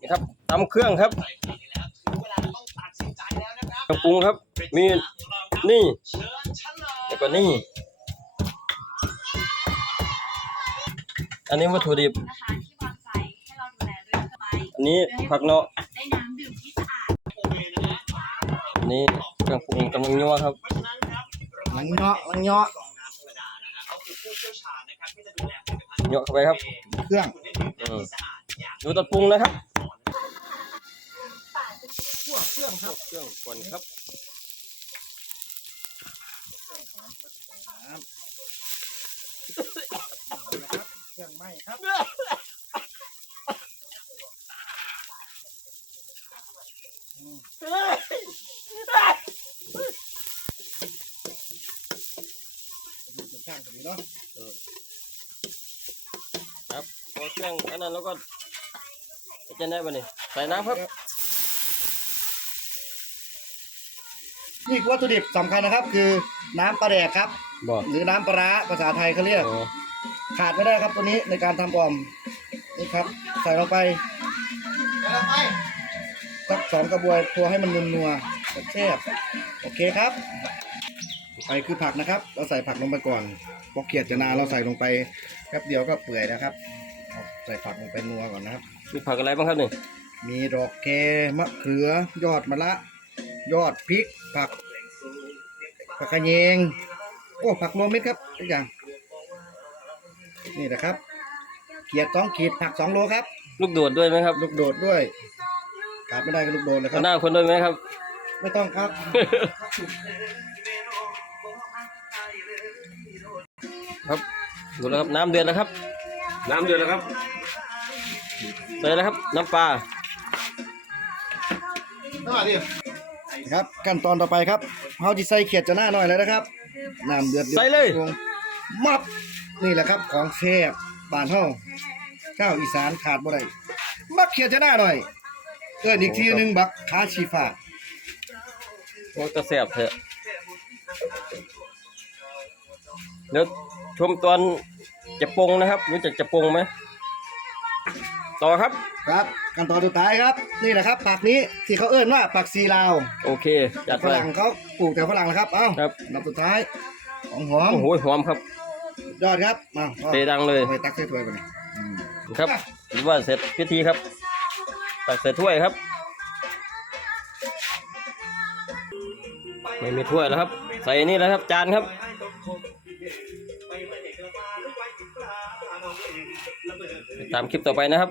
นี่ครับตำเครื่องครับเครื่องปรุงครับ มีนี่แล้วก็นี่ อันนี้วัตถุดิบนะคะที่วางใจให้เราดูแลเรื่องไปอันนี้ผักเนาะได้น้ำดื่มที่สะอาดอันนี้เครื่องปรุงกำลังยัวครับมันเงาะมันเงาะยัวเข้าไปครับ เครื่องอืมดูตอนปรุงนะครับ รื่องครับเครื่องก่อนครับเครื่องไหม้ครับดูถึงข้างพอดีเนาะครับพอเครื่องอันนั้นแล้วก็จะได้ปะนี่ใส่น้ำครับ นี่คือวัตถุดิบสำคัญนะครับ คือน้ำปลาแดกครับ บอกหรือน้ำปลาร้าภาษาไทยเขาเรียกขาดไม่ได้ครับตัวนี้ในการทำออมนี่ครับ ใส่ลงไปสักสองกระบวยตัวให้มันนัวๆแซ่บๆโอเคครับไปคือผักนะครับ เราใส่ผักลงไปก่อนพอเกลียดจะนานเราใส่ลงไปแป๊บเดียวก็เปื่อยนะครับเอาใส่ผักลงไปนัวก่อนนะครับ มีผักอะไรบ้างครับนี่มีดอกแคมะเขือยอดมะละ ยอดพริกผักผักขะแยงโอ้ผักรวมมิตรครับทุกอย่าง นี่นะครับเกียดสองขีดผักสองโลครับ ลูกโดดด้วยไหมครับลูกโดดด้วยขาดไม่ได้ก็ลูกโดดเลยคเอารับหน้าคนด้วยไหมครับ ไม่ต้องครับ ครับดูแล้วครับน้ำเดือดแล้วครับ น้ำเดือดแล้วครับใส่แล้วครับ น้ำปลา ครับขั้นตอนต่อไปครับเฮาที่ใส่เขียดจะหน้าหน่อยแล้วนะครับน้ำเดือดดือดใส่เลยมับนี่แหละครับของแซ่บบ้านเฮาข้าวอีสานขาดบ่ได้มักเขียดจะหน้าหน่อยเอิ้นอีกทีหนึงบักขาชีฟ้าโอ้จะแสบเถอะเดี๋ยวชมตอนจะปรุงนะครับรู้จักจะปรุงไหม ต่อครับ ครับขั้นตอนสุดท้ายครับ นี่แหละครับผักนี้ที่เขาเอิ้นว่าผักซีลาวโอเคจัดฝไป รั่งเขาปลูกแต่ฝรั่งนะครับเอ้าครับ ลำสุดท้ายของหอมโอ้โหหอมครับ ยอดครับมาพ่อเตะดังเลยไปตักใส่ถ้วยก่อนนี่อืมครับหรือว่าเสร็จพิธีครับ ตักใส่ถ้วยครับ ไม่มีถ้วยแล้วครับ ใส่นี่แล้วครับ จานครับ ติดตามคลิปต่อไปนะครับ